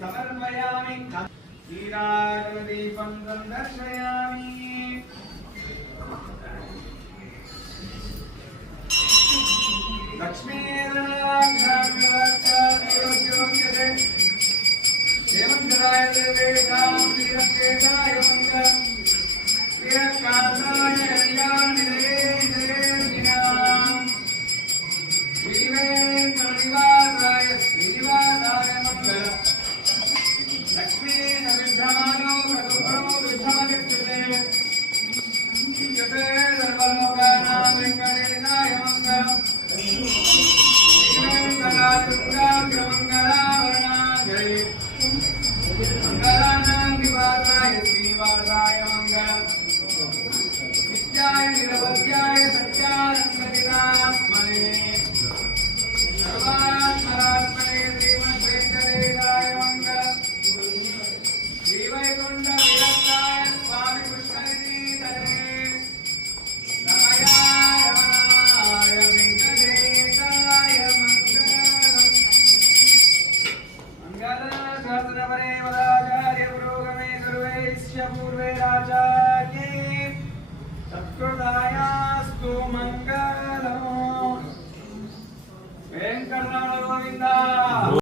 समर्पयामि नीराजदीपं दर्शयामि लक्ष्मीनारायणाख्यानोच्यते देवंकराय देवेकां श्रीरङ्गेशाय मङ्गलम् श्रीरङ्गासाय कल्याणनिलयेन्द्रेन्द्रिणाम् श्रीवेङ्कटनिवासाय श्रीनिवासाय मङ्गलम् लक्ष्मीन विभ्रमाणो कटुभ्रो विभ्रमदिक्षते युते सर्वलोकानां वेङ्कटेशाय मङ्गलम् श्रीवेङ्कटाचन्द्राग्रमङ्गलावरणाजये मङ्गलानां निवासाय श्रीनिवासाय मङ्गलम् नित्याय निरवध्याय सत्यानन्दनिरात्मने सर्वात्मरात्मने श्रीमद्वेङ्कटेशाय मङ्गलम् श्रीवैकुण्ठ विरक्ताय स्वामी कृष्णजीतने रमयाय रमणाय वेङ्कटेशाय मङ्गलम् मङ्गलशास्त्रपरे वदाचार्य पुरोगमे सर्वैश्च पूर्वे